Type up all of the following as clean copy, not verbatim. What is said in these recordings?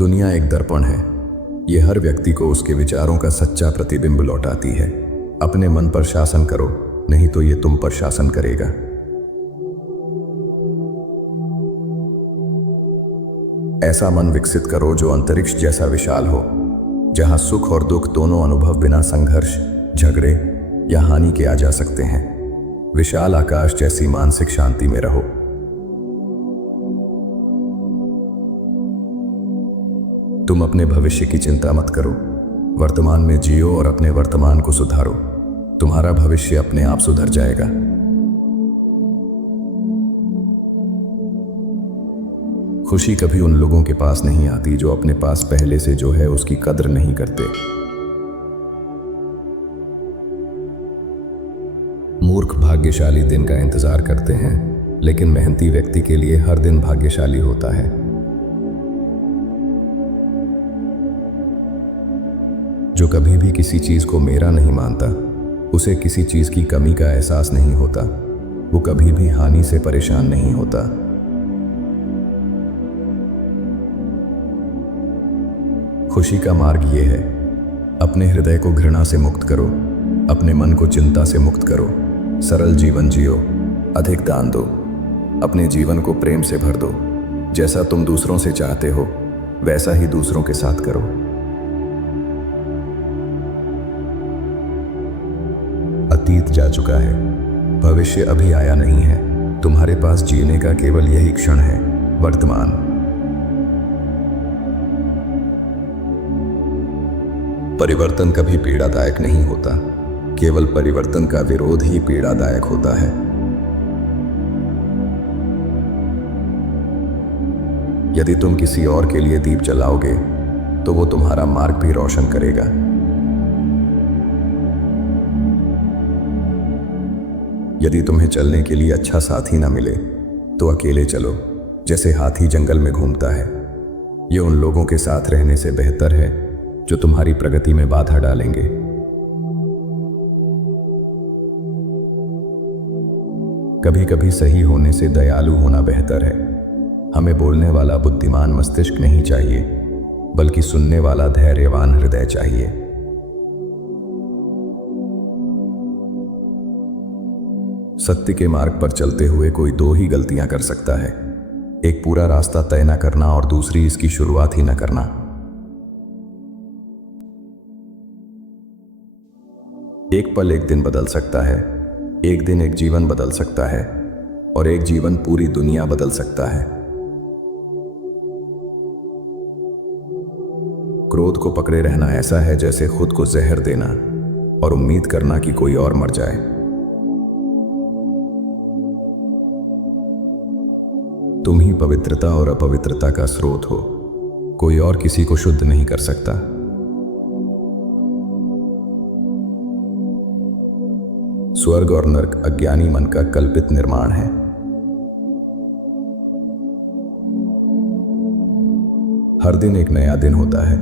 दुनिया एक दर्पण है। ये हर व्यक्ति को उसके विचारों का सच्चा प्रतिबिंब लौटाती है। अपने मन पर शासन करो, नहीं तो ये तुम पर शासन करेगा। ऐसा मन विकसित करो जो अंतरिक्ष जैसा विशाल हो, जहां सुख और दुख दोनों अनुभव बिना संघर्ष, झगड़े या हानि के आ जा सकते हैं। विशाल आकाश जैसी मानसिक शांति में रहो। तुम अपने भविष्य की चिंता मत करो, वर्तमान में जियो और अपने वर्तमान को सुधारो। तुम्हारा भविष्य अपने आप सुधर जाएगा। खुशी कभी उन लोगों के पास नहीं आती जो अपने पास पहले से जो है उसकी कद्र नहीं करते। मूर्ख भाग्यशाली दिन का इंतजार करते हैं, लेकिन मेहनती व्यक्ति के लिए हर दिन भाग्यशाली होता है। जो कभी भी किसी चीज को मेरा नहीं मानता, उसे किसी चीज की कमी का एहसास नहीं होता। वो कभी भी हानि से परेशान नहीं होता। खुशी का मार्ग ये है, अपने हृदय को घृणा से मुक्त करो, अपने मन को चिंता से मुक्त करो, सरल जीवन जियो, अधिक दान दो, अपने जीवन को प्रेम से भर दो। जैसा तुम दूसरों से चाहते हो वैसा ही दूसरों के साथ करो। अतीत जा चुका है, भविष्य अभी आया नहीं है। तुम्हारे पास जीने का केवल यही क्षण है, वर्तमान। परिवर्तन कभी पीड़ादायक नहीं होता, केवल परिवर्तन का विरोध ही पीड़ादायक होता है। यदि तुम किसी और के लिए दीप जलाओगे तो वो तुम्हारा मार्ग भी रोशन करेगा। यदि तुम्हें चलने के लिए अच्छा साथी ना मिले तो अकेले चलो, जैसे हाथी जंगल में घूमता है। ये उन लोगों के साथ रहने से बेहतर है जो तुम्हारी प्रगति में बाधा डालेंगे। कभी कभी सही होने से दयालु होना बेहतर है। हमें बोलने वाला बुद्धिमान मस्तिष्क नहीं चाहिए, बल्कि सुनने वाला धैर्यवान हृदय चाहिए। सत्य के मार्ग पर चलते हुए कोई दो ही गलतियां कर सकता है, एक पूरा रास्ता तय न करना और दूसरी इसकी शुरुआत ही न करना। एक पल एक दिन बदल सकता है, एक दिन एक जीवन बदल सकता है, और एक जीवन पूरी दुनिया बदल सकता है। क्रोध को पकड़े रहना ऐसा है जैसे खुद को जहर देना और उम्मीद करना कि कोई और मर जाए। तुम ही पवित्रता और अपवित्रता का स्रोत हो, कोई और किसी को शुद्ध नहीं कर सकता। स्वर्ग और नर्क अज्ञानी मन का कल्पित निर्माण है। हर दिन एक नया दिन होता है,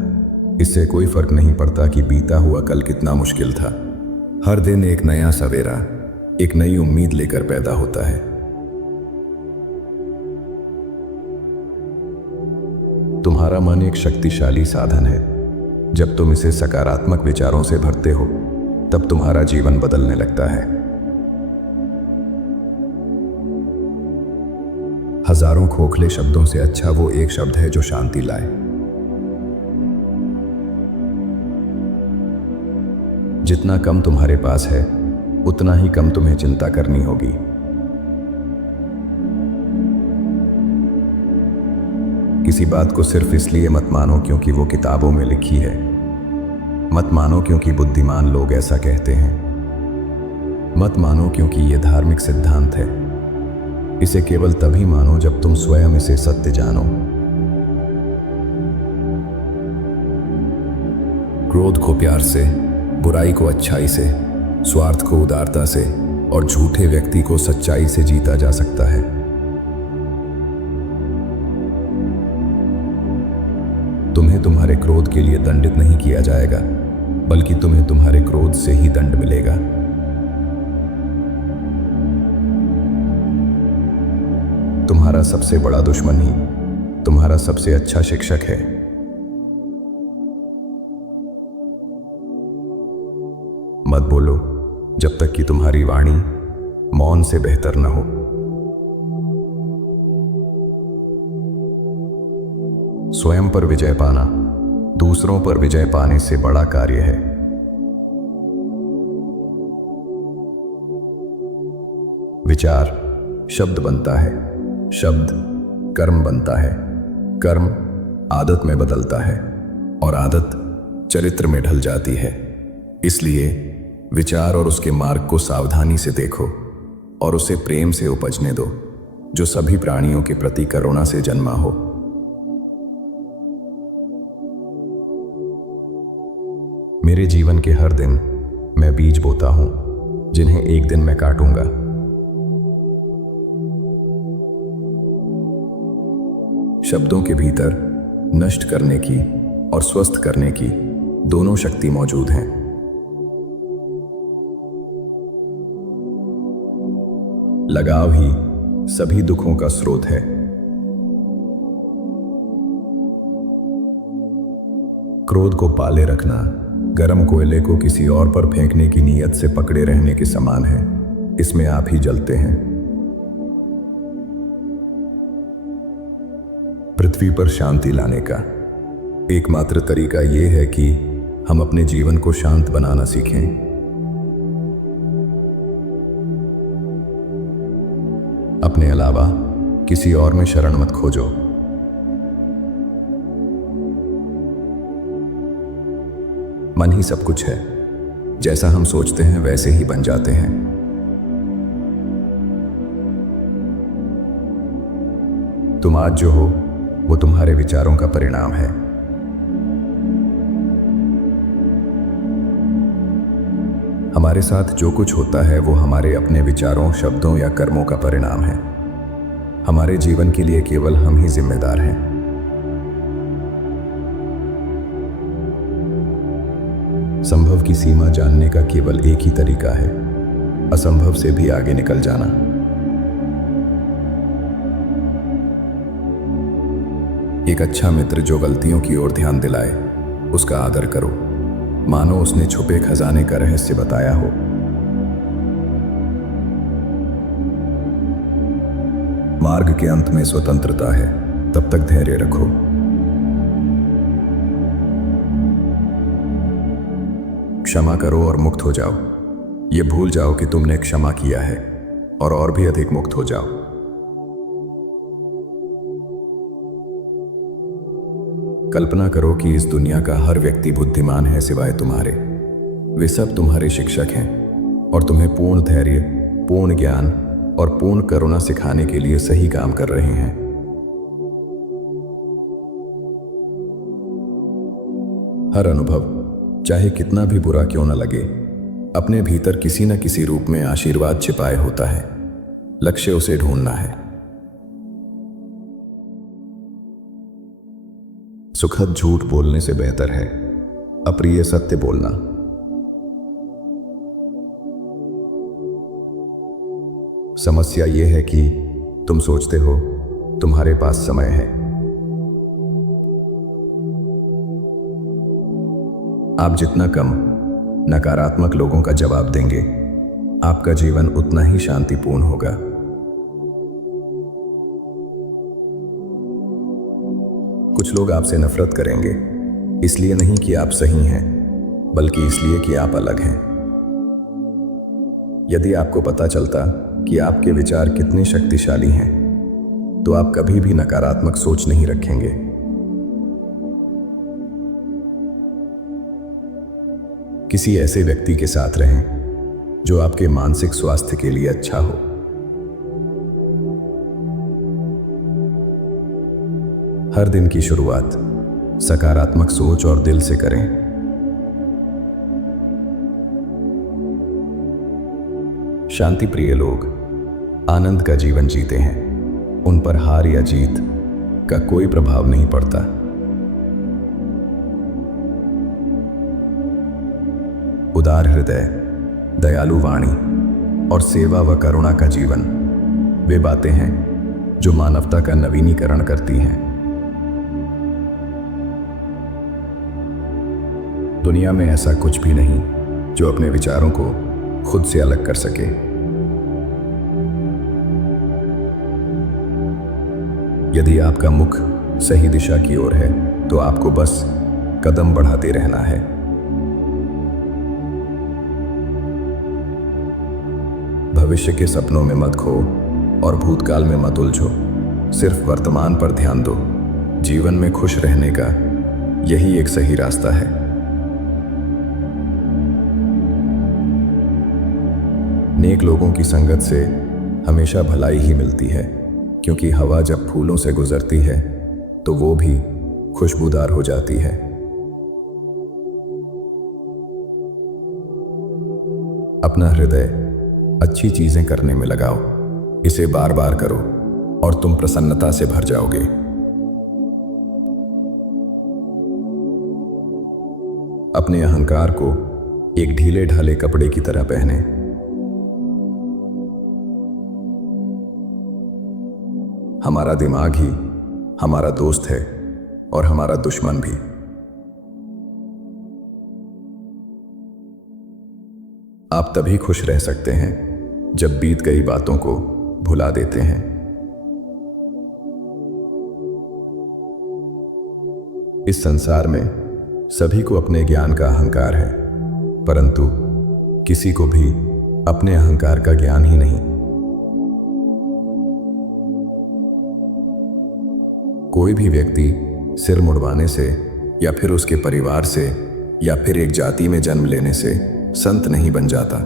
इससे कोई फर्क नहीं पड़ता कि बीता हुआ कल कितना मुश्किल था। हर दिन एक नया सवेरा, एक नई उम्मीद लेकर पैदा होता है। तुम्हारा मन एक शक्तिशाली साधन है। जब तुम इसे सकारात्मक विचारों से भरते हो, तब तुम्हारा जीवन बदलने लगता है। हजारों खोखले शब्दों से अच्छा वो एक शब्द है जो शांति लाए। जितना कम तुम्हारे पास है, उतना ही कम तुम्हें चिंता करनी होगी। किसी बात को सिर्फ इसलिए मत मानो क्योंकि वो किताबों में लिखी है। मत मानो क्योंकि बुद्धिमान लोग ऐसा कहते हैं। मत मानो क्योंकि ये धार्मिक सिद्धांत है। इसे केवल तभी मानो जब तुम स्वयं इसे सत्य जानो। क्रोध को प्यार से, बुराई को अच्छाई से, स्वार्थ को उदारता से और झूठे व्यक्ति को सच्चाई से जीता जा सकता है। तुम्हें तुम्हारे क्रोध के लिए दंडित नहीं किया जाएगा, बल्कि तुम्हें तुम्हारे क्रोध से ही दंड मिलेगा। तुम्हारा सबसे बड़ा दुश्मन ही तुम्हारा सबसे अच्छा शिक्षक है। मत बोलो जब तक कि तुम्हारी वाणी मौन से बेहतर न हो। स्वयं पर विजय पाना दूसरों पर विजय पाने से बड़ा कार्य है। विचार शब्द बनता है, शब्द कर्म बनता है, कर्म आदत में बदलता है और आदत चरित्र में ढल जाती है। इसलिए विचार और उसके मार्ग को सावधानी से देखो और उसे प्रेम से उपजने दो, जो सभी प्राणियों के प्रति करुणा से जन्मा हो। मेरे जीवन के हर दिन मैं बीज बोता हूं, जिन्हें एक दिन मैं काटूंगा। शब्दों के भीतर नष्ट करने की और स्वस्थ करने की दोनों शक्ति मौजूद हैं। लगाव ही सभी दुखों का स्रोत है। क्रोध को पाले रखना गर्म कोयले को किसी और पर फेंकने की नीयत से पकड़े रहने के समान है। इसमें आप ही जलते हैं। पृथ्वी पर शांति लाने का एकमात्र तरीका यह है कि हम अपने जीवन को शांत बनाना सीखें। अपने अलावा किसी और में शरण मत खोजो। मन ही सब कुछ है। जैसा हम सोचते हैं वैसे ही बन जाते हैं। तुम आज जो हो वो तुम्हारे विचारों का परिणाम है। हमारे साथ जो कुछ होता है वो हमारे अपने विचारों, शब्दों या कर्मों का परिणाम है। हमारे जीवन के लिए केवल हम ही जिम्मेदार हैं। संभव की सीमा जानने का केवल एक ही तरीका है, असंभव से भी आगे निकल जाना। एक अच्छा मित्र जो गलतियों की ओर ध्यान दिलाए, उसका आदर करो, मानो उसने छुपे खजाने का रहस्य बताया हो। मार्ग के अंत में स्वतंत्रता है, तब तक धैर्य रखो। क्षमा करो और मुक्त हो जाओ। ये भूल जाओ कि तुमने क्षमा किया है और भी अधिक मुक्त हो जाओ। कल्पना करो कि इस दुनिया का हर व्यक्ति बुद्धिमान है सिवाय तुम्हारे। वे सब तुम्हारे शिक्षक हैं और तुम्हें पूर्ण धैर्य, पूर्ण ज्ञान और पूर्ण करुणा सिखाने के लिए सही काम कर रहे हैं। हर अनुभव चाहे कितना भी बुरा क्यों न लगे, अपने भीतर किसी न किसी रूप में आशीर्वाद छिपाए होता है। लक्ष्य उसे ढूंढना है। सुखद झूठ बोलने से बेहतर है अप्रिय सत्य बोलना। समस्या यह है कि तुम सोचते हो तुम्हारे पास समय है। आप जितना कम नकारात्मक लोगों का जवाब देंगे, आपका जीवन उतना ही शांतिपूर्ण होगा। कुछ लोग आपसे नफरत करेंगे, इसलिए नहीं कि आप सही हैं, बल्कि इसलिए कि आप अलग हैं। यदि आपको पता चलता कि आपके विचार कितने शक्तिशाली हैं, तो आप कभी भी नकारात्मक सोच नहीं रखेंगे। किसी ऐसे व्यक्ति के साथ रहें जो आपके मानसिक स्वास्थ्य के लिए अच्छा हो। हर दिन की शुरुआत सकारात्मक सोच और दिल से करें। शांति प्रिय लोग आनंद का जीवन जीते हैं। उन पर हार या जीत का कोई प्रभाव नहीं पड़ता। उदार हृदय, दयालु वाणी और सेवा व करुणा का जीवन वे बातें हैं जो मानवता का नवीनीकरण करती हैं। दुनिया में ऐसा कुछ भी नहीं जो अपने विचारों को खुद से अलग कर सके। यदि आपका मुख सही दिशा की ओर है तो आपको बस कदम बढ़ाते रहना है। भविष्य के सपनों में मत खो और भूतकाल में मत उलझो। सिर्फ वर्तमान पर ध्यान दो। जीवन में खुश रहने का यही एक सही रास्ता है। नेक लोगों की संगत से हमेशा भलाई ही मिलती है, क्योंकि हवा जब फूलों से गुजरती है तो वो भी खुशबूदार हो जाती है। अपना हृदय अच्छी चीजें करने में लगाओ। इसे बार बार करो और तुम प्रसन्नता से भर जाओगे। अपने अहंकार को एक ढीले ढाले कपड़े की तरह पहने। हमारा दिमाग ही हमारा दोस्त है और हमारा दुश्मन भी। आप तभी खुश रह सकते हैं जब बीत गई बातों को भुला देते हैं। इस संसार में सभी को अपने ज्ञान का अहंकार है, परंतु किसी को भी अपने अहंकार का ज्ञान ही नहीं। कोई भी व्यक्ति सिर मुड़वाने से या फिर उसके परिवार से या फिर एक जाति में जन्म लेने से संत नहीं बन जाता।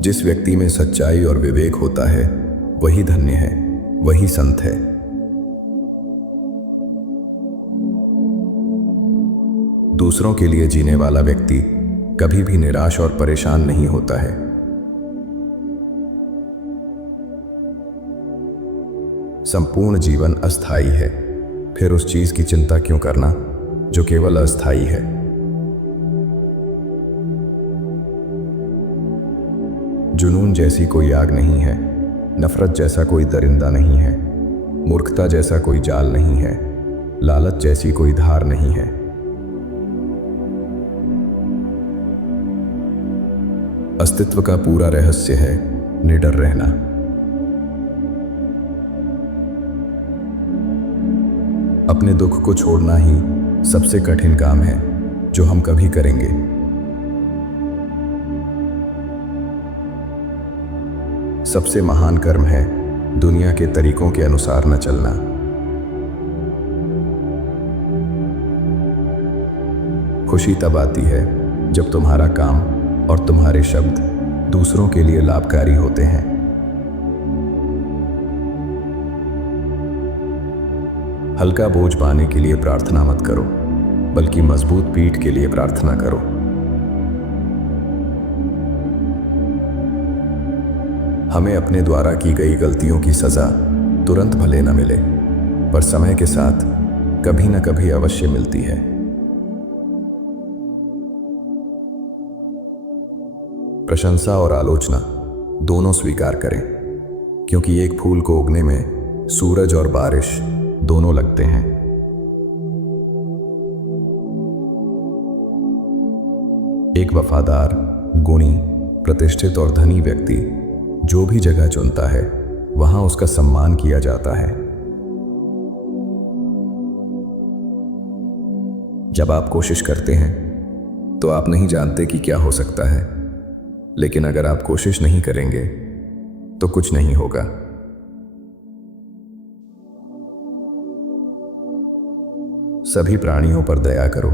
जिस व्यक्ति में सच्चाई और विवेक होता है वही धन्य है, वही संत है। दूसरों के लिए जीने वाला व्यक्ति कभी भी निराश और परेशान नहीं होता है। संपूर्ण जीवन अस्थाई है, फिर उस चीज की चिंता क्यों करना जो केवल अस्थाई है। जुनून जैसी कोई आग नहीं है, नफरत जैसा कोई दरिंदा नहीं है, मूर्खता जैसा कोई जाल नहीं है, लालच जैसी कोई धार नहीं है। अस्तित्व का पूरा रहस्य है निडर रहना। अपने दुख को छोड़ना ही सबसे कठिन काम है जो हम कभी करेंगे। सबसे महान कर्म है दुनिया के तरीकों के अनुसार न चलना। खुशी तब आती है जब तुम्हारा काम और तुम्हारे शब्द दूसरों के लिए लाभकारी होते हैं। हल्का बोझ पाने के लिए प्रार्थना मत करो, बल्कि मजबूत पीठ के लिए प्रार्थना करो। हमें अपने द्वारा की गई गलतियों की सजा तुरंत भले न मिले, पर समय के साथ कभी न कभी अवश्य मिलती है। प्रशंसा और आलोचना दोनों स्वीकार करें, क्योंकि एक फूल को उगने में सूरज और बारिश दोनों लगते हैं। एक वफादार, गुणी, प्रतिष्ठित और धनी व्यक्ति जो भी जगह चुनता है वहां उसका सम्मान किया जाता है। जब आप कोशिश करते हैं तो आप नहीं जानते कि क्या हो सकता है, लेकिन अगर आप कोशिश नहीं करेंगे तो कुछ नहीं होगा। सभी प्राणियों पर दया करो,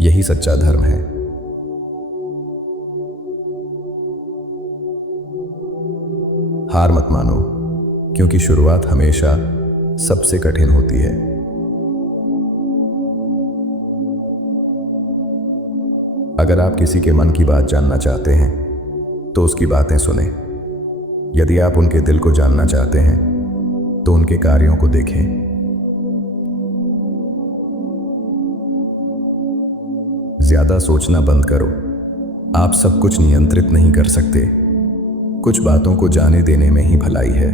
यही सच्चा धर्म है। हार मत मानो, क्योंकि शुरुआत हमेशा सबसे कठिन होती है। अगर आप किसी के मन की बात जानना चाहते हैं तो उसकी बातें सुनें। यदि आप उनके दिल को जानना चाहते हैं तो उनके कार्यों को देखें। ज्यादा सोचना बंद करो। आप सब कुछ नियंत्रित नहीं कर सकते। कुछ बातों को जाने देने में ही भलाई है।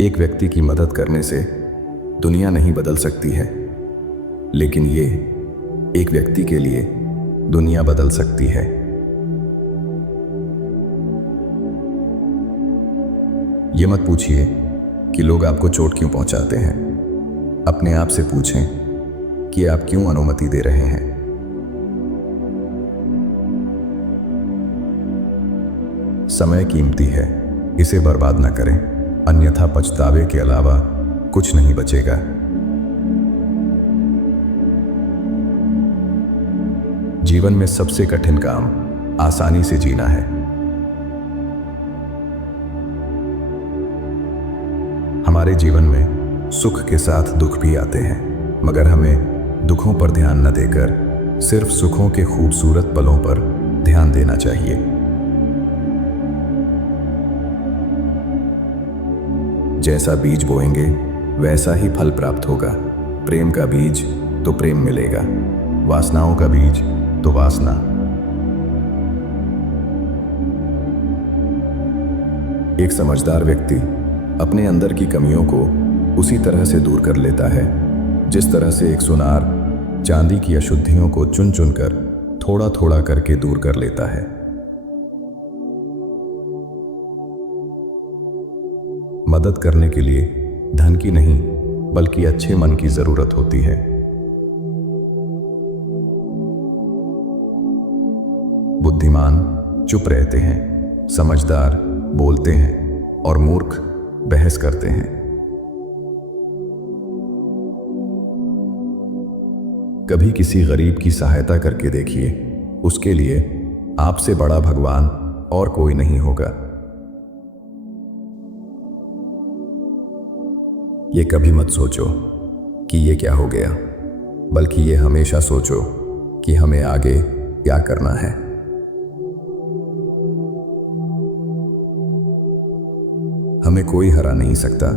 एक व्यक्ति की मदद करने से दुनिया नहीं बदल सकती है, लेकिन ये एक व्यक्ति के लिए दुनिया बदल सकती है। ये मत पूछिए कि लोग आपको चोट क्यों पहुंचाते हैं। अपने आप से पूछें कि आप क्यों अनुमति दे रहे हैं। समय कीमती है, इसे बर्बाद न करें, अन्यथा पछतावे के अलावा कुछ नहीं बचेगा। जीवन में सबसे कठिन काम आसानी से जीना है। हमारे जीवन में सुख के साथ दुख भी आते हैं, मगर हमें दुखों पर ध्यान न देकर सिर्फ सुखों के खूबसूरत पलों पर ध्यान देना चाहिए। जैसा बीज बोएंगे वैसा ही फल प्राप्त होगा। प्रेम का बीज तो प्रेम मिलेगा, वासनाओं का बीज तो वासना। एक समझदार व्यक्ति अपने अंदर की कमियों को उसी तरह से दूर कर लेता है जिस तरह से एक सुनार चांदी की अशुद्धियों को चुन चुनकर थोड़ा थोड़ा करके दूर कर लेता है। मदद करने के लिए धन की नहीं बल्कि अच्छे मन की जरूरत होती है। बुद्धिमान चुप रहते हैं, समझदार बोलते हैं और मूर्ख बहस करते हैं। कभी किसी गरीब की सहायता करके देखिए, उसके लिए आपसे बड़ा भगवान और कोई नहीं होगा। ये कभी मत सोचो कि ये क्या हो गया, बल्कि ये हमेशा सोचो कि हमें आगे क्या करना है। हमें कोई हरा नहीं सकता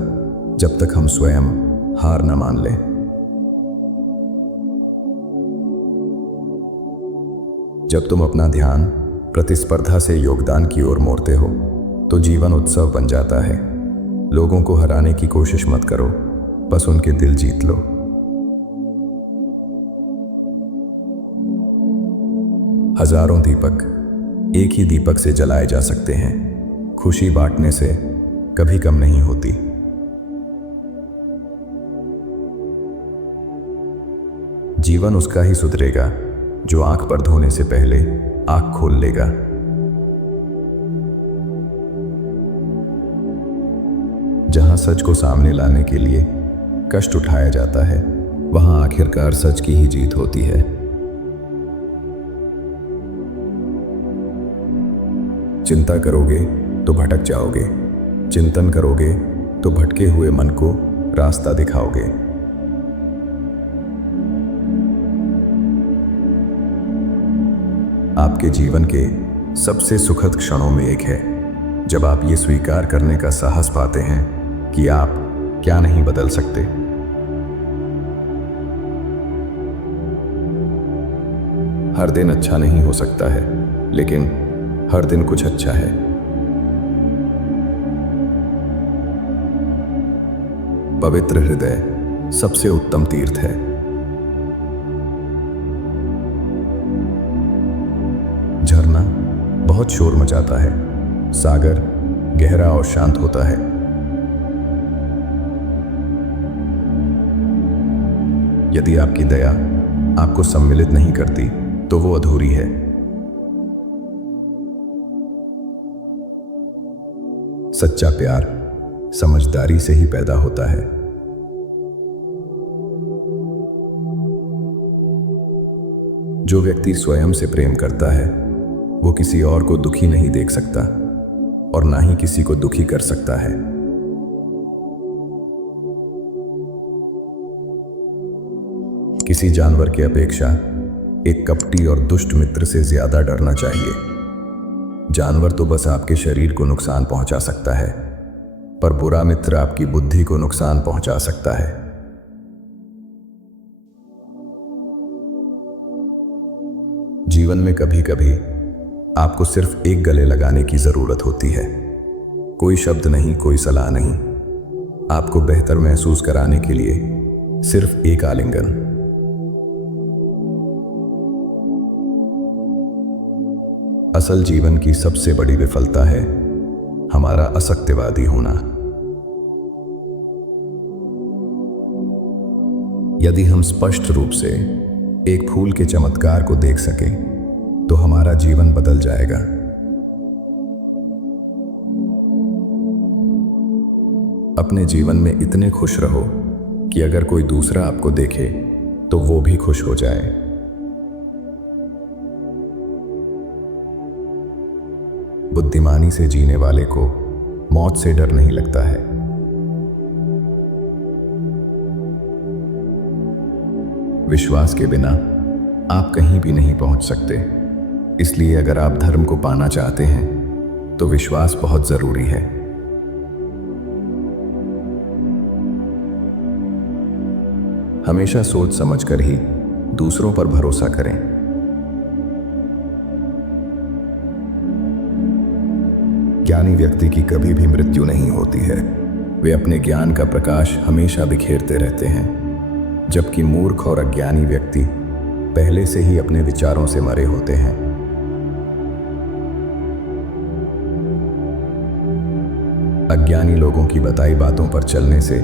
जब तक हम स्वयं हार न मान लें। जब तुम अपना ध्यान प्रतिस्पर्धा से योगदान की ओर मोड़ते हो तो जीवन उत्सव बन जाता है। लोगों को हराने की कोशिश मत करो, बस उनके दिल जीत लो। हजारों दीपक एक ही दीपक से जलाए जा सकते हैं। खुशी बांटने से कभी कम नहीं होती। जीवन उसका ही सुधरेगा जो आंख पर धोने से पहले आंख खोल लेगा। जहां सच को सामने लाने के लिए कष्ट उठाया जाता है, वहां आखिरकार सच की ही जीत होती है। चिंता करोगे तो भटक जाओगे, चिंतन करोगे तो भटके हुए मन को रास्ता दिखाओगे। आपके जीवन के सबसे सुखद क्षणों में एक है जब आप ये स्वीकार करने का साहस पाते हैं कि आप क्या नहीं बदल सकते। हर दिन अच्छा नहीं हो सकता है, लेकिन हर दिन कुछ अच्छा है। पवित्र हृदय सबसे उत्तम तीर्थ है। झरना बहुत शोर मचाता है, सागर गहरा और शांत होता है। यदि आपकी दया आपको सम्मिलित नहीं करती तो वो अधूरी है। सच्चा प्यार समझदारी से ही पैदा होता है। जो व्यक्ति स्वयं से प्रेम करता है वो किसी और को दुखी नहीं देख सकता और ना ही किसी को दुखी कर सकता है। किसी जानवर की अपेक्षा एक कपटी और दुष्ट मित्र से ज्यादा डरना चाहिए। जानवर तो बस आपके शरीर को नुकसान पहुंचा सकता है, पर बुरा मित्र आपकी बुद्धि को नुकसान पहुंचा सकता है। जीवन में कभी कभी आपको सिर्फ एक गले लगाने की जरूरत होती है। कोई शब्द नहीं, कोई सलाह नहीं, आपको बेहतर महसूस कराने के लिए सिर्फ एक आलिंगन। असल जीवन की सबसे बड़ी विफलता है हमारा असक्तिवादी होना। यदि हम स्पष्ट रूप से एक फूल के चमत्कार को देख सकें तो हमारा जीवन बदल जाएगा। अपने जीवन में इतने खुश रहो कि अगर कोई दूसरा आपको देखे तो वो भी खुश हो जाए। बुद्धिमानी से जीने वाले को मौत से डर नहीं लगता है। विश्वास के बिना आप कहीं भी नहीं पहुंच सकते। इसलिए अगर आप धर्म को पाना चाहते हैं तो विश्वास बहुत जरूरी है। हमेशा सोच समझकर ही दूसरों पर भरोसा करें। ज्ञानी व्यक्ति की कभी भी मृत्यु नहीं होती है। वे अपने ज्ञान का प्रकाश हमेशा बिखेरते रहते हैं, जबकि मूर्ख और अज्ञानी व्यक्ति पहले से ही अपने विचारों से मरे होते हैं। अज्ञानी लोगों की बताई बातों पर चलने से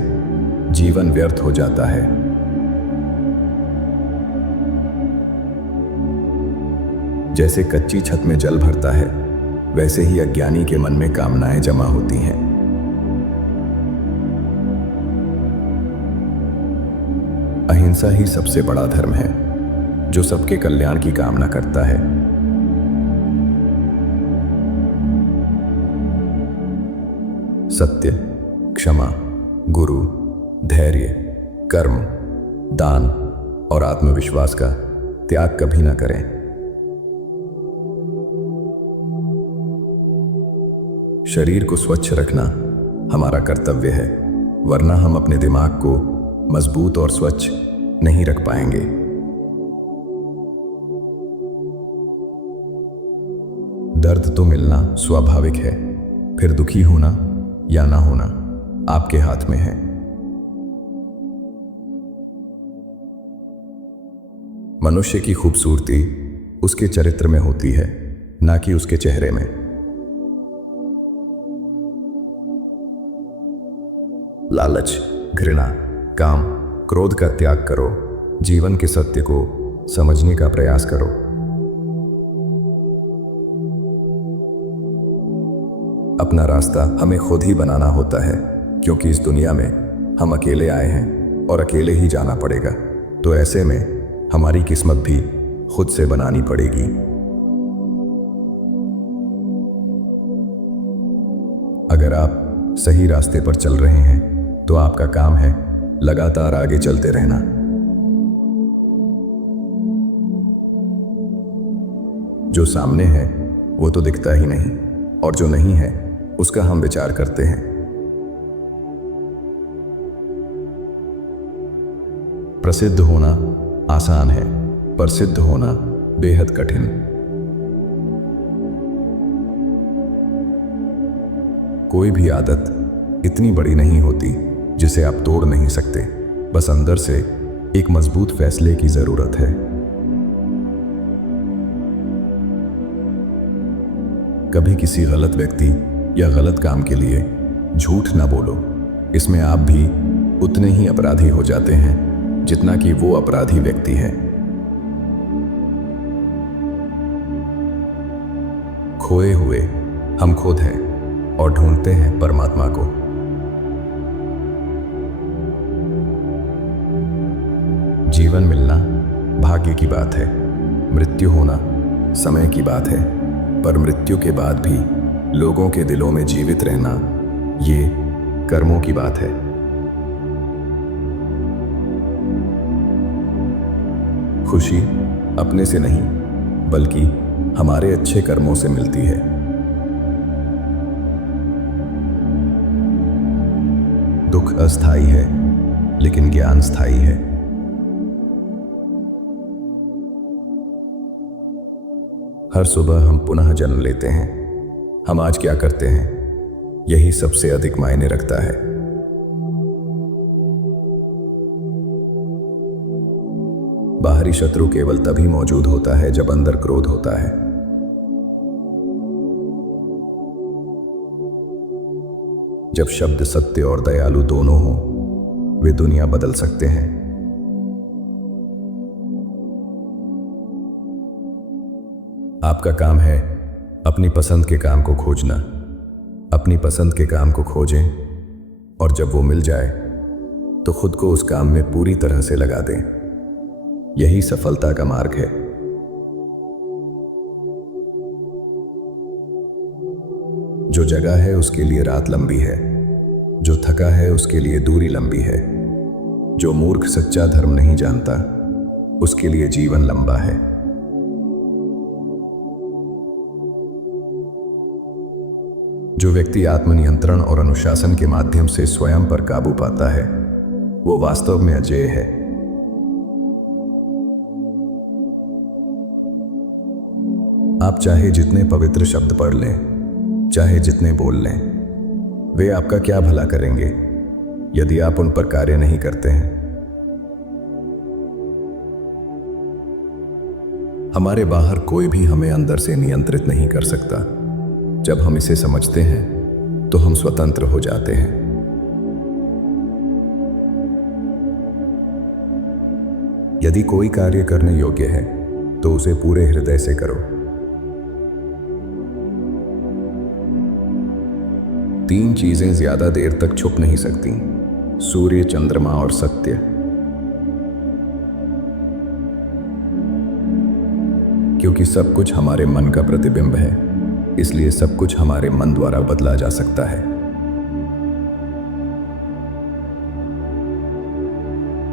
जीवन व्यर्थ हो जाता है। जैसे कच्ची छत में जल भरता है, वैसे ही अज्ञानी के मन में कामनाएं जमा होती हैं। अहिंसा ही सबसे बड़ा धर्म है, जो सबके कल्याण की कामना करता है। सत्य, क्षमा, गुरु, धैर्य, कर्म, दान और आत्मविश्वास का त्याग कभी ना करें। शरीर को स्वच्छ रखना हमारा कर्तव्य है, वरना हम अपने दिमाग को मजबूत और स्वच्छ नहीं रख पाएंगे। दर्द तो मिलना स्वाभाविक है, फिर दुखी होना या ना होना आपके हाथ में है। मनुष्य की खूबसूरती उसके चरित्र में होती है, ना कि उसके चेहरे में। लालच, घृणा, काम, क्रोध का त्याग करो। जीवन के सत्य को समझने का प्रयास करो। अपना रास्ता हमें खुद ही बनाना होता है, क्योंकि इस दुनिया में हम अकेले आए हैं और अकेले ही जाना पड़ेगा। तो ऐसे में हमारी किस्मत भी खुद से बनानी पड़ेगी। अगर आप सही रास्ते पर चल रहे हैं तो आपका काम है लगातार आगे चलते रहना। जो सामने है वो तो दिखता ही नहीं, और जो नहीं है उसका हम विचार करते हैं। प्रसिद्ध होना आसान है, पर सिद्ध होना बेहद कठिन। कोई भी आदत इतनी बड़ी नहीं होती जिसे आप तोड़ नहीं सकते। बस अंदर से एक मजबूत फैसले की जरूरत है। कभी किसी गलत व्यक्ति या गलत काम के लिए झूठ ना बोलो। इसमें आप भी उतने ही अपराधी हो जाते हैं जितना कि वो अपराधी व्यक्ति है। खोए हुए हम खुद हैं और ढूंढते हैं परमात्मा को। जीवन मिलना भाग्य की बात है, मृत्यु होना समय की बात है, पर मृत्यु के बाद भी लोगों के दिलों में जीवित रहना ये कर्मों की बात है। खुशी अपने से नहीं, बल्कि हमारे अच्छे कर्मों से मिलती है। दुख अस्थायी है, लेकिन ज्ञान स्थायी है। हर सुबह हम पुनः जन्म लेते हैं। हम आज क्या करते हैं, यही सबसे अधिक मायने रखता है। बाहरी शत्रु केवल तभी मौजूद होता है जब अंदर क्रोध होता है। जब शब्द सत्य और दयालु दोनों हों, वे दुनिया बदल सकते हैं। आपका काम है अपनी पसंद के काम को खोजना। अपनी पसंद के काम को खोजें और जब वो मिल जाए तो खुद को उस काम में पूरी तरह से लगा दें। यही सफलता का मार्ग है। जो जगा है उसके लिए रात लंबी है, जो थका है उसके लिए दूरी लंबी है। जो मूर्ख सच्चा धर्म नहीं जानता, उसके लिए जीवन लंबा है। जो व्यक्ति आत्मनियंत्रण और अनुशासन के माध्यम से स्वयं पर काबू पाता है, वो वास्तव में अजेय है। आप चाहे जितने पवित्र शब्द पढ़ लें, चाहे जितने बोल लें, वे आपका क्या भला करेंगे यदि आप उन पर कार्य नहीं करते हैं। हमारे बाहर कोई भी हमें अंदर से नियंत्रित नहीं कर सकता। जब हम इसे समझते हैं तो हम स्वतंत्र हो जाते हैं। यदि कोई कार्य करने योग्य है तो उसे पूरे हृदय से करो। 3 चीजें ज्यादा देर तक छुप नहीं सकती: सूर्य, चंद्रमा और सत्य। क्योंकि सब कुछ हमारे मन का प्रतिबिंब है, इसलिए सब कुछ हमारे मन द्वारा बदला जा सकता है।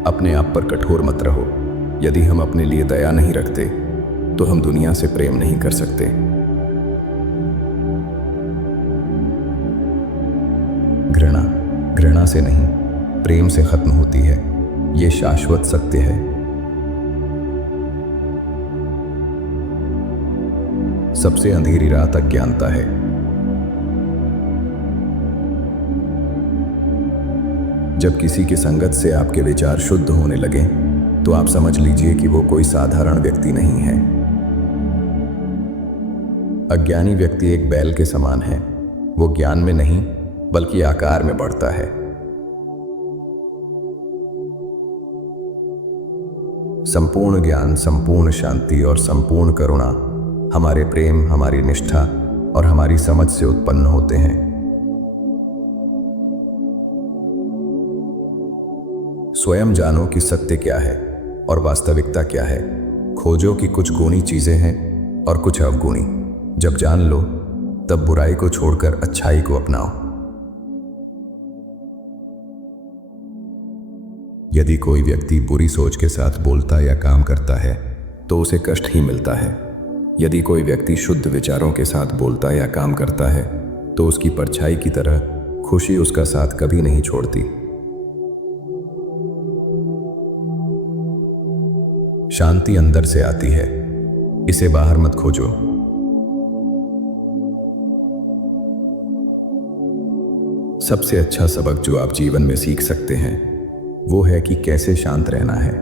अपने आप पर कठोर मत रहो। यदि हम अपने लिए दया नहीं रखते तो हम दुनिया से प्रेम नहीं कर सकते। घृणा से नहीं, प्रेम से खत्म होती है। ये शाश्वत सत्य है। सबसे अंधेरी रात अज्ञानता है। जब किसी की संगत से आपके विचार शुद्ध होने लगे तो आप समझ लीजिए कि वो कोई साधारण व्यक्ति नहीं है। अज्ञानी व्यक्ति एक बैल के समान है। वो ज्ञान में नहीं बल्कि आकार में बढ़ता है। संपूर्ण ज्ञान, संपूर्ण शांति और संपूर्ण करुणा हमारे प्रेम, हमारी निष्ठा और हमारी समझ से उत्पन्न होते हैं। स्वयं जानो कि सत्य क्या है और वास्तविकता क्या है। खोजो कि कुछ गुणी चीजें हैं और कुछ अवगुणी। जब जान लो तब बुराई को छोड़कर अच्छाई को अपनाओ। यदि कोई व्यक्ति बुरी सोच के साथ बोलता या काम करता है तो उसे कष्ट ही मिलता है। यदि कोई व्यक्ति शुद्ध विचारों के साथ बोलता या काम करता है तो उसकी परछाई की तरह खुशी उसका साथ कभी नहीं छोड़ती। शांति अंदर से आती है, इसे बाहर मत खोजो। सबसे अच्छा सबक जो आप जीवन में सीख सकते हैं वो है कि कैसे शांत रहना है।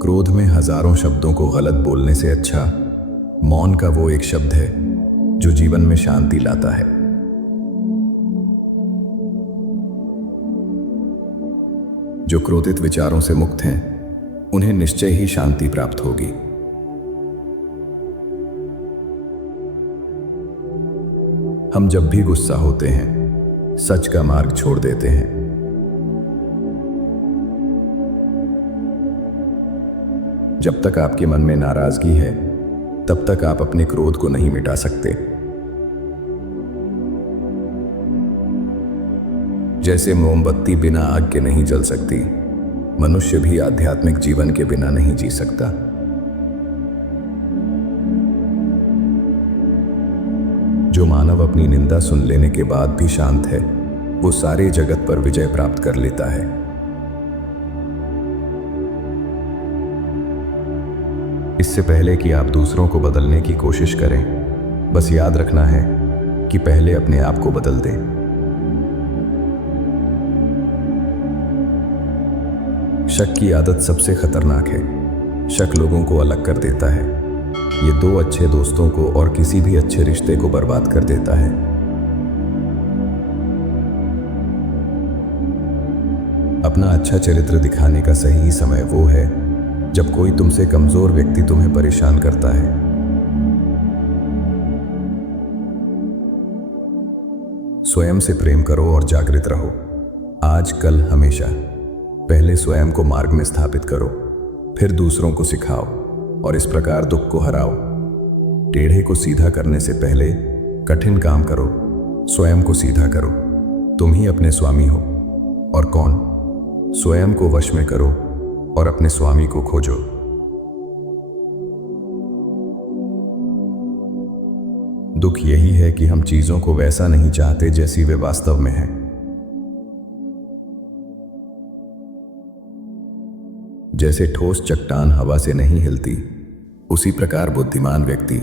क्रोध में हजारों शब्दों को गलत बोलने से अच्छा मौन का वो एक शब्द है जो जीवन में शांति लाता है। जो क्रोधित विचारों से मुक्त हैं, उन्हें निश्चय ही शांति प्राप्त होगी। हम जब भी गुस्सा होते हैं, सच का मार्ग छोड़ देते हैं। जब तक आपके मन में नाराजगी है, तब तक आप अपने क्रोध को नहीं मिटा सकते। जैसे मोमबत्ती बिना आग के नहीं जल सकती, मनुष्य भी आध्यात्मिक जीवन के बिना नहीं जी सकता। जो मानव अपनी निंदा सुन लेने के बाद भी शांत है, वो सारे जगत पर विजय प्राप्त कर लेता है। इससे पहले कि आप दूसरों को बदलने की कोशिश करें, बस याद रखना है कि पहले अपने आप को बदल दें। शक की आदत सबसे खतरनाक है। शक लोगों को अलग कर देता है। ये दो अच्छे दोस्तों को और किसी भी अच्छे रिश्ते को बर्बाद कर देता है। अपना अच्छा चरित्र दिखाने का सही समय वो है जब कोई तुमसे कमजोर व्यक्ति तुम्हें परेशान करता है। स्वयं से प्रेम करो और जागृत रहो। आज कल हमेशा पहले स्वयं को मार्ग में स्थापित करो, फिर दूसरों को सिखाओ और इस प्रकार दुख को हराओ। टेढ़े को सीधा करने से पहले कठिन काम करो, स्वयं को सीधा करो। तुम ही अपने स्वामी हो। और कौन? स्वयं को वश में करो और अपने स्वामी को खोजो। दुख यही है कि हम चीजों को वैसा नहीं चाहते जैसी वे वास्तव में हैं। जैसे ठोस चट्टान हवा से नहीं हिलती, उसी प्रकार बुद्धिमान व्यक्ति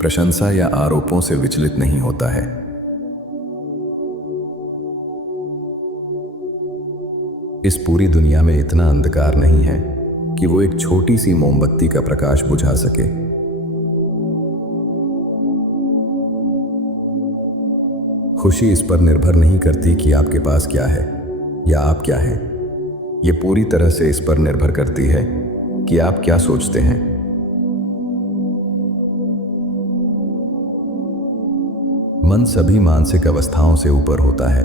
प्रशंसा या आरोपों से विचलित नहीं होता है। इस पूरी दुनिया में इतना अंधकार नहीं है कि वो एक छोटी सी मोमबत्ती का प्रकाश बुझा सके। खुशी इस पर निर्भर नहीं करती कि आपके पास क्या है या आप क्या हैं। ये पूरी तरह से इस पर निर्भर करती है कि आप क्या सोचते हैं। मन सभी मानसिक अवस्थाओं से ऊपर होता है।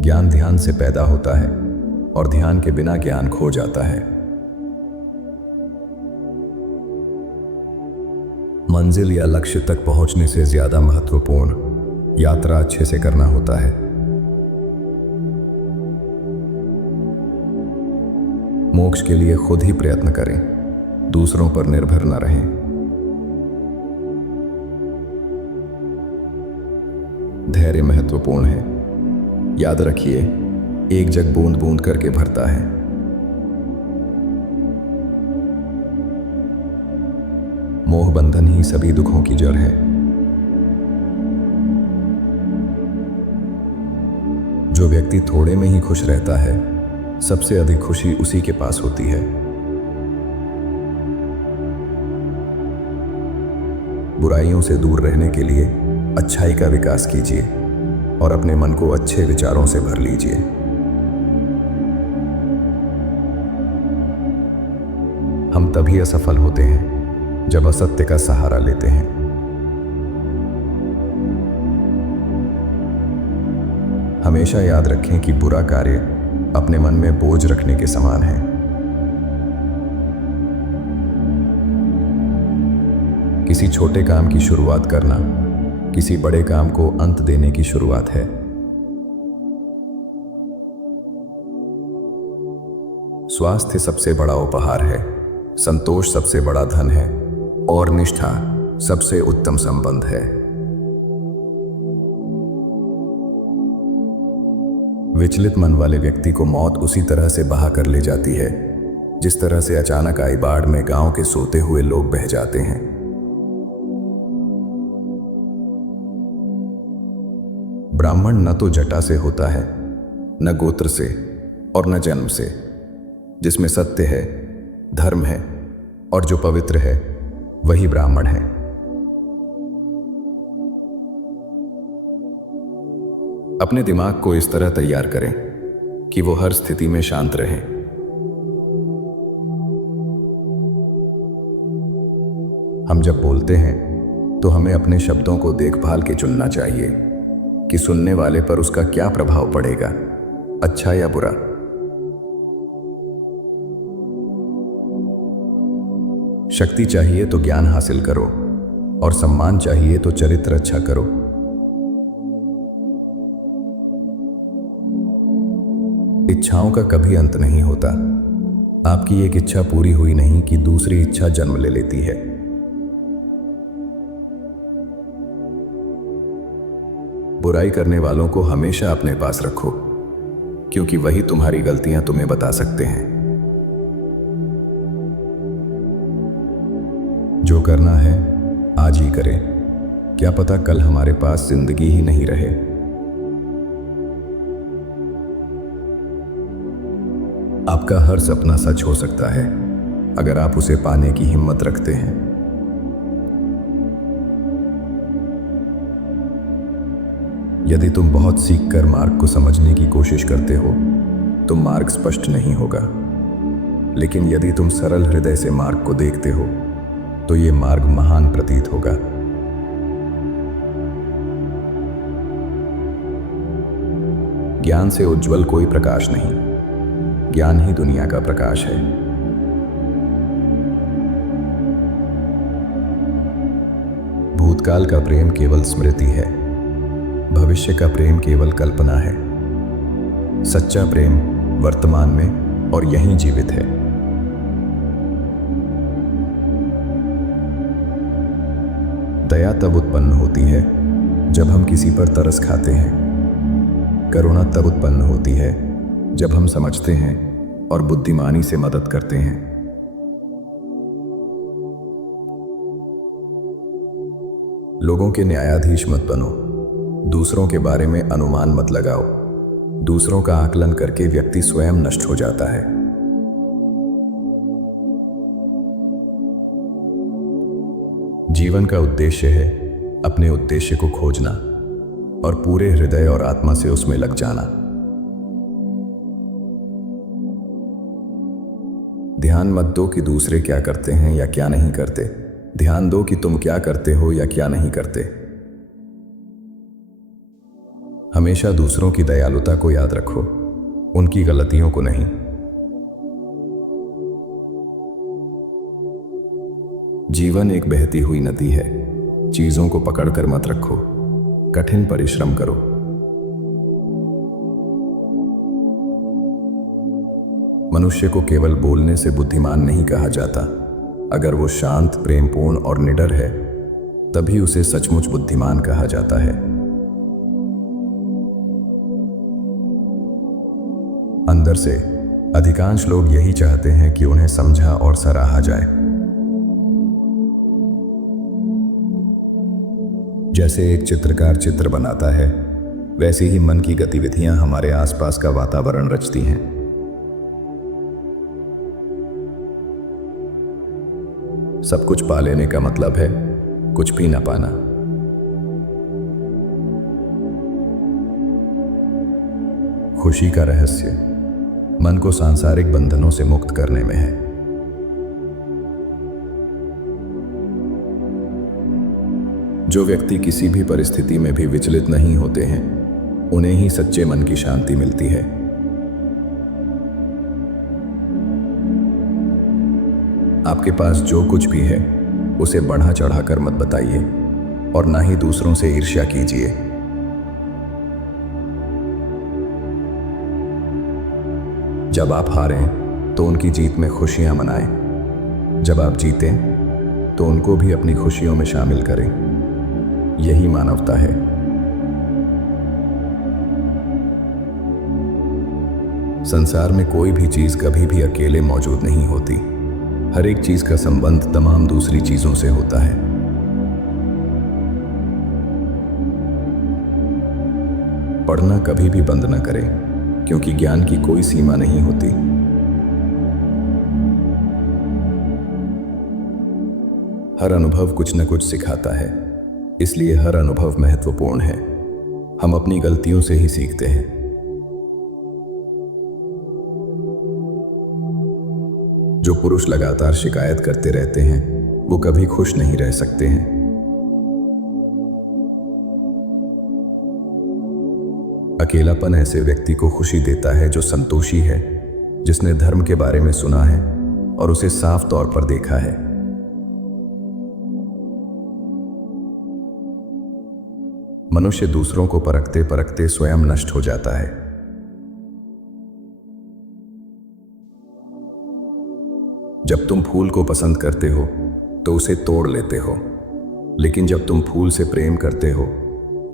ज्ञान ध्यान से पैदा होता है और ध्यान के बिना ज्ञान खो जाता है। मंजिल या लक्ष्य तक पहुंचने से ज्यादा महत्वपूर्ण यात्रा अच्छे से करना होता है। मोक्ष के लिए खुद ही प्रयत्न करें, दूसरों पर निर्भर न रहें। धैर्य महत्वपूर्ण है। याद रखिए, एक जग बूंद बूंद करके भरता है। मोह बंधन ही सभी दुखों की जड़ है। जो व्यक्ति थोड़े में ही खुश रहता है, सबसे अधिक खुशी उसी के पास होती है। बुराइयों से दूर रहने के लिए अच्छाई का विकास कीजिए और अपने मन को अच्छे विचारों से भर लीजिए। हम तभी असफल होते हैं जब असत्य का सहारा लेते हैं। हमेशा याद रखें कि बुरा कार्य अपने मन में बोझ रखने के समान है। किसी छोटे काम की शुरुआत करना किसी बड़े काम को अंत देने की शुरुआत है। स्वास्थ्य सबसे बड़ा उपहार है, संतोष सबसे बड़ा धन है और निष्ठा सबसे उत्तम संबंध है। विचलित मन वाले व्यक्ति को मौत उसी तरह से बहा कर ले जाती है जिस तरह से अचानक आई बाढ़ में गांव के सोते हुए लोग बह जाते हैं। ब्राह्मण न तो जटा से होता है, न गोत्र से और न जन्म से। जिसमें सत्य है, धर्म है और जो पवित्र है, वही ब्राह्मण है। अपने दिमाग को इस तरह तैयार करें कि वो हर स्थिति में शांत रहे। हम जब बोलते हैं तो हमें अपने शब्दों को देखभाल के चुनना चाहिए कि सुनने वाले पर उसका क्या प्रभाव पड़ेगा, अच्छा या बुरा। शक्ति चाहिए तो ज्ञान हासिल करो और सम्मान चाहिए तो चरित्र अच्छा करो। इच्छाओं का कभी अंत नहीं होता। आपकी एक इच्छा पूरी हुई नहीं कि दूसरी इच्छा जन्म ले लेती है। बुराई करने वालों को हमेशा अपने पास रखो, क्योंकि वही तुम्हारी गलतियां तुम्हें बता सकते हैं। जो करना है आज ही करें, क्या पता कल हमारे पास जिंदगी ही नहीं रहे। आपका हर सपना सच हो सकता है अगर आप उसे पाने की हिम्मत रखते हैं। यदि तुम बहुत सीख कर मार्ग को समझने की कोशिश करते हो तो मार्ग स्पष्ट नहीं होगा, लेकिन यदि तुम सरल हृदय से मार्ग को देखते हो तो ये मार्ग महान प्रतीत होगा। ज्ञान से उज्जवल कोई प्रकाश नहीं, ज्ञान ही दुनिया का प्रकाश है। भूतकाल का प्रेम केवल स्मृति है, भविष्य का प्रेम केवल कल्पना है। सच्चा प्रेम वर्तमान में और यहीं जीवित है। दया तब उत्पन्न होती है जब हम किसी पर तरस खाते हैं। करुणा तब उत्पन्न होती है जब हम समझते हैं और बुद्धिमानी से मदद करते हैं। लोगों के न्यायाधीश मत बनो, दूसरों के बारे में अनुमान मत लगाओ। दूसरों का आकलन करके व्यक्ति स्वयं नष्ट हो जाता है। जीवन का उद्देश्य है अपने उद्देश्य को खोजना और पूरे हृदय और आत्मा से उसमें लग जाना। ध्यान मत दो कि दूसरे क्या करते हैं या क्या नहीं करते, ध्यान दो कि तुम क्या करते हो या क्या नहीं करते। हमेशा दूसरों की दयालुता को याद रखो, उनकी गलतियों को नहीं। जीवन एक बहती हुई नदी है, चीजों को पकड़कर मत रखो, कठिन परिश्रम करो। मनुष्य को केवल बोलने से बुद्धिमान नहीं कहा जाता। अगर वो शांत, प्रेमपूर्ण और निडर है तभी उसे सचमुच बुद्धिमान कहा जाता है। अंदर से अधिकांश लोग यही चाहते हैं कि उन्हें समझा और सराहा जाए। जैसे एक चित्रकार चित्र बनाता है, वैसे ही मन की गतिविधियां हमारे आसपास का वातावरण रचती हैं। सब कुछ पा लेने का मतलब है कुछ भी ना पाना। खुशी का रहस्य मन को सांसारिक बंधनों से मुक्त करने में है। जो व्यक्ति किसी भी परिस्थिति में भी विचलित नहीं होते हैं, उन्हें ही सच्चे मन की शांति मिलती है। आपके पास जो कुछ भी है उसे बढ़ा चढ़ाकर मत बताइए और ना ही दूसरों से ईर्ष्या कीजिए। जब आप हारें तो उनकी जीत में खुशियां मनाएं। जब आप जीतें तो उनको भी अपनी खुशियों में शामिल करें। यही मानवता है। संसार में कोई भी चीज कभी भी अकेले मौजूद नहीं होती। हर एक चीज का संबंध तमाम दूसरी चीजों से होता है। पढ़ना कभी भी बंद न करें, क्योंकि ज्ञान की कोई सीमा नहीं होती। हर अनुभव कुछ न कुछ सिखाता है, इसलिए हर अनुभव महत्वपूर्ण है। हम अपनी गलतियों से ही सीखते हैं। जो पुरुष लगातार शिकायत करते रहते हैं वो कभी खुश नहीं रह सकते हैं। अकेलापन ऐसे व्यक्ति को खुशी देता है जो संतोषी है, जिसने धर्म के बारे में सुना है और उसे साफ तौर पर देखा है। मनुष्य दूसरों को परखते परखते स्वयं नष्ट हो जाता है। जब तुम फूल को पसंद करते हो तो उसे तोड़ लेते हो, लेकिन जब तुम फूल से प्रेम करते हो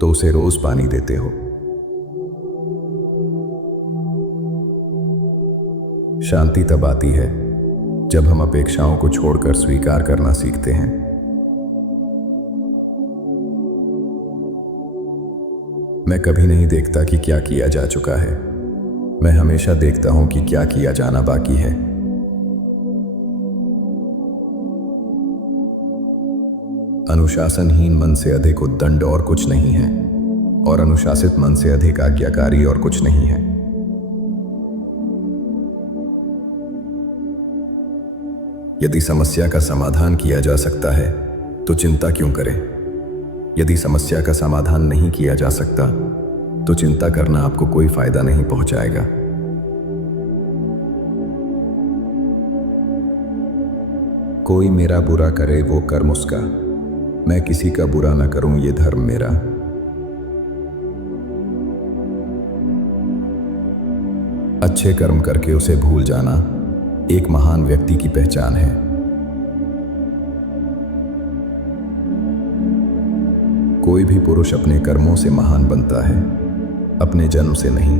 तो उसे रोज पानी देते हो। शांति तब आती है जब हम अपेक्षाओं को छोड़कर स्वीकार करना सीखते हैं। मैं कभी नहीं देखता कि क्या किया जा चुका है, मैं हमेशा देखता हूं कि क्या किया जाना बाकी है। अनुशासनहीन मन से अधिक उद्दंड और कुछ नहीं है, और अनुशासित मन से अधिक आज्ञाकारी और कुछ नहीं है। यदि समस्या का समाधान किया जा सकता है तो चिंता क्यों करें? यदि समस्या का समाधान नहीं किया जा सकता तो चिंता करना आपको कोई फायदा नहीं पहुंचाएगा। कोई मेरा बुरा करे वो कर्म उसका, मैं किसी का बुरा ना करूं ये धर्म मेरा। अच्छे कर्म करके उसे भूल जाना एक महान व्यक्ति की पहचान है। कोई भी पुरुष अपने कर्मों से महान बनता है, अपने जन्म से नहीं।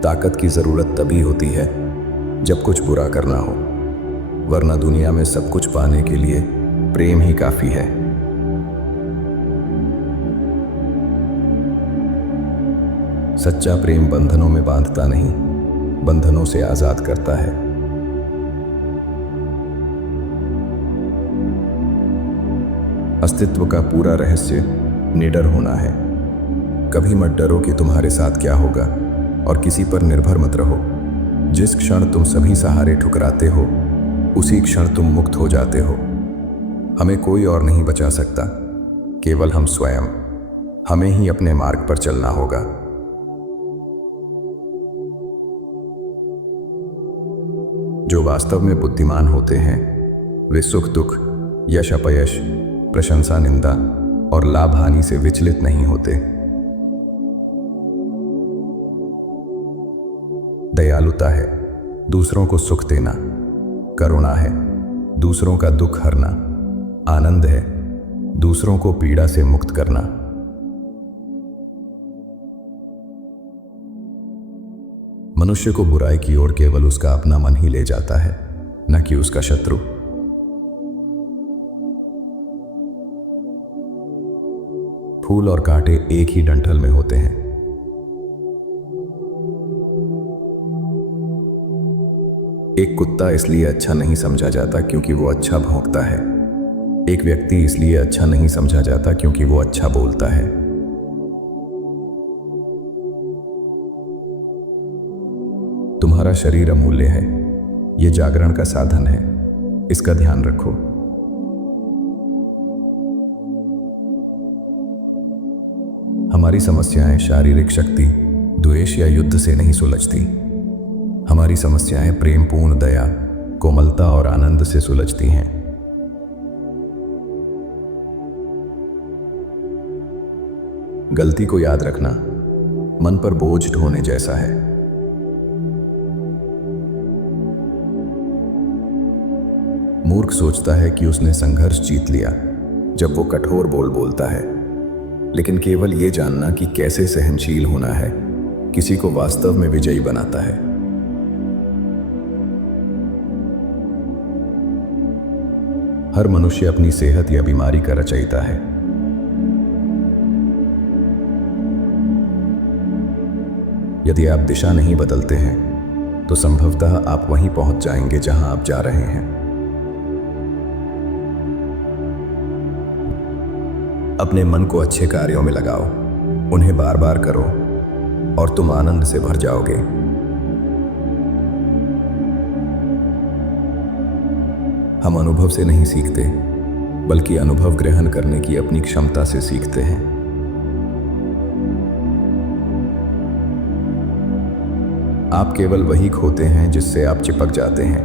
ताकत की जरूरत तभी होती है जब कुछ बुरा करना हो, वरना दुनिया में सब कुछ पाने के लिए प्रेम ही काफी है। सच्चा प्रेम बंधनों में बांधता नहीं, बंधनों से आजाद करता है। अस्तित्व का पूरा रहस्य निडर होना है। कभी मत डरो कि तुम्हारे साथ क्या होगा, और किसी पर निर्भर मत रहो। जिस क्षण तुम सभी सहारे ठुकराते हो, उसी क्षण तुम मुक्त हो जाते हो। हमें कोई और नहीं बचा सकता, केवल हम स्वयं। हमें ही अपने मार्ग पर चलना होगा। जो वास्तव में बुद्धिमान होते हैं वे सुख दुख, यश अपयश, प्रशंसा निंदा और लाभ हानि से विचलित नहीं होते। दयालुता है दूसरों को सुख देना, करुणा है दूसरों का दुख हरना, आनंद है दूसरों को पीड़ा से मुक्त करना। मनुष्य को बुराई की ओर केवल उसका अपना मन ही ले जाता है, न कि उसका शत्रु। फूल और कांटे एक ही डंठल में होते हैं। एक कुत्ता इसलिए अच्छा नहीं समझा जाता क्योंकि वो अच्छा भौंकता है। एक व्यक्ति इसलिए अच्छा नहीं समझा जाता क्योंकि वो अच्छा बोलता है। तुम्हारा शरीर अमूल्य है, ये जागरण का साधन है, इसका ध्यान रखो। हमारी समस्याएं शारीरिक शक्ति, द्वेष या युद्ध से नहीं सुलझती। हमारी समस्याएं प्रेमपूर्ण दया, कोमलता और आनंद से सुलझती हैं। गलती को याद रखना मन पर बोझ ढोने जैसा है। मूर्ख सोचता है कि उसने संघर्ष जीत लिया जब वो कठोर बोल बोलता है, लेकिन केवल ये जानना कि कैसे सहनशील होना है किसी को वास्तव में विजयी बनाता है। हर मनुष्य अपनी सेहत या बीमारी का रचयिता है। यदि आप दिशा नहीं बदलते हैं तो संभवतः आप वहीं पहुंच जाएंगे जहां आप जा रहे हैं। अपने मन को अच्छे कार्यों में लगाओ, उन्हें बार बार करो और तुम आनंद से भर जाओगे। हम अनुभव से नहीं सीखते, बल्कि अनुभव ग्रहण करने की अपनी क्षमता से सीखते हैं। आप केवल वही खोते हैं जिससे आप चिपक जाते हैं।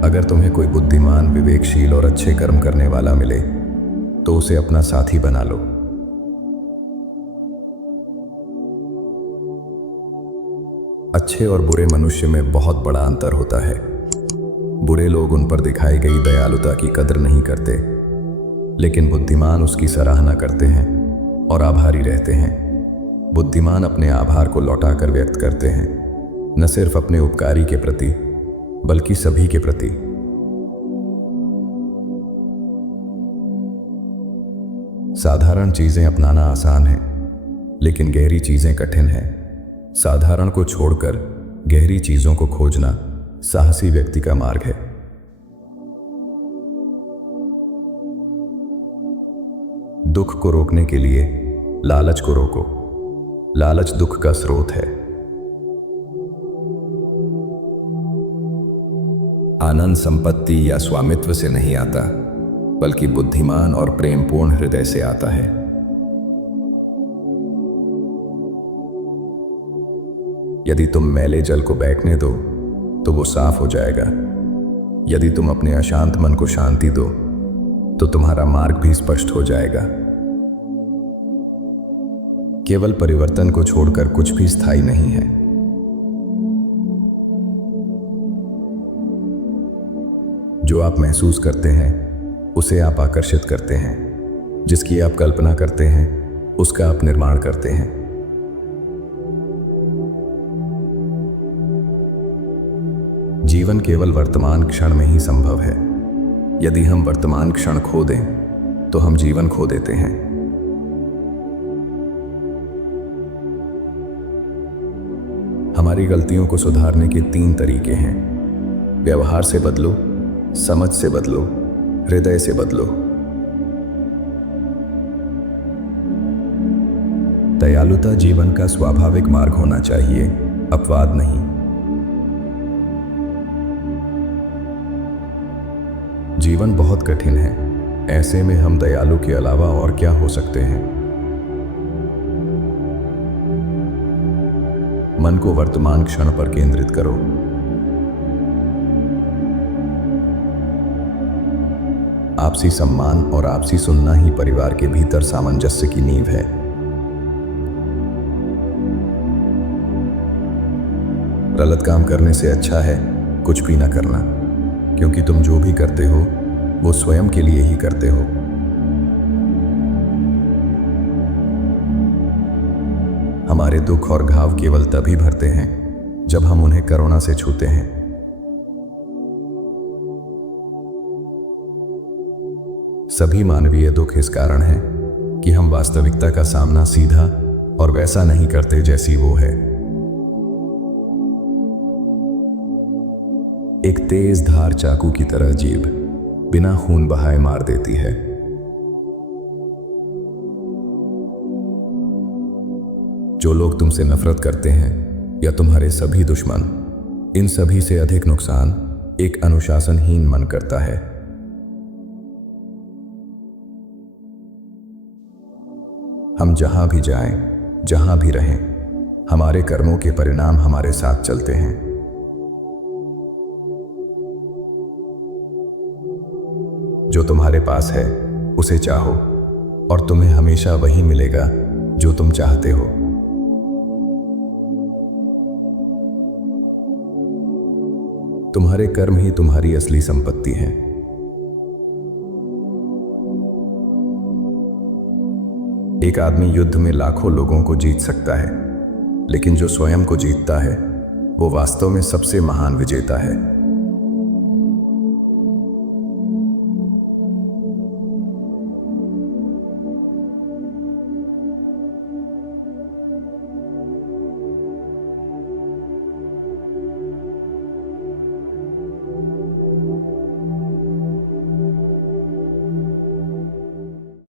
अगर तुम्हें कोई बुद्धिमान, विवेकशील और अच्छे कर्म करने वाला मिले तो उसे अपना साथी बना लो। अच्छे और बुरे मनुष्य में बहुत बड़ा अंतर होता है। बुरे लोग उन पर दिखाई गई दयालुता की कदर नहीं करते, लेकिन बुद्धिमान उसकी सराहना करते हैं और आभारी रहते हैं। बुद्धिमान अपने आभार को लौटाकर व्यक्त करते हैं, न सिर्फ अपने उपकारी के प्रति बल्कि सभी के प्रति। साधारण चीजें अपनाना आसान है, लेकिन गहरी चीजें कठिन है। साधारण को छोड़कर गहरी चीजों को खोजना साहसी व्यक्ति का मार्ग है। दुख को रोकने के लिए लालच को रोको। लालच दुख का स्रोत है। आनंद संपत्ति या स्वामित्व से नहीं आता, बल्कि बुद्धिमान और प्रेमपूर्ण हृदय से आता है। यदि तुम मैले जल को बहने दो तो वो साफ हो जाएगा। यदि तुम अपने अशांत मन को शांति दो तो तुम्हारा मार्ग भी स्पष्ट हो जाएगा। केवल परिवर्तन को छोड़कर कुछ भी स्थायी नहीं है। जो आप महसूस करते हैं उसे आप आकर्षित करते हैं। जिसकी आप कल्पना करते हैं उसका आप निर्माण करते हैं। जीवन केवल वर्तमान क्षण में ही संभव है। यदि हम वर्तमान क्षण खो दें तो हम जीवन खो देते हैं। हमारी गलतियों को सुधारने के 3 तरीके हैं। व्यवहार से बदलो, समझ से बदलो, हृदय से बदलो। दयालुता जीवन का स्वाभाविक मार्ग होना चाहिए, अपवाद नहीं। जीवन बहुत कठिन है, ऐसे में हम दयालु के अलावा और क्या हो सकते हैं। मन को वर्तमान क्षण पर केंद्रित करो। आपसी सम्मान और आपसी सुनना ही परिवार के भीतर सामंजस्य की नींव है। गलत काम करने से अच्छा है कुछ भी ना करना, क्योंकि तुम जो भी करते हो वो स्वयं के लिए ही करते हो। हमारे दुख और घाव केवल तभी भरते हैं जब हम उन्हें करुणा से छूते हैं। सभी मानवीय दुख इस कारण है कि हम वास्तविकता का सामना सीधा और वैसा नहीं करते जैसी वो है। एक तेज धार चाकू की तरह जीभ बिना खून बहाए मार देती है। जो लोग तुमसे नफरत करते हैं या तुम्हारे सभी दुश्मन, इन सभी से अधिक नुकसान एक अनुशासनहीन मन करता है। हम जहां भी जाएं, जहां भी रहें, हमारे कर्मों के परिणाम हमारे साथ चलते हैं। जो तुम्हारे पास है उसे चाहो और तुम्हें हमेशा वही मिलेगा जो तुम चाहते हो। तुम्हारे कर्म ही तुम्हारी असली संपत्ति हैं। एक आदमी युद्ध में लाखों लोगों को जीत सकता है, लेकिन जो स्वयं को जीतता है वो वास्तव में सबसे महान विजेता है।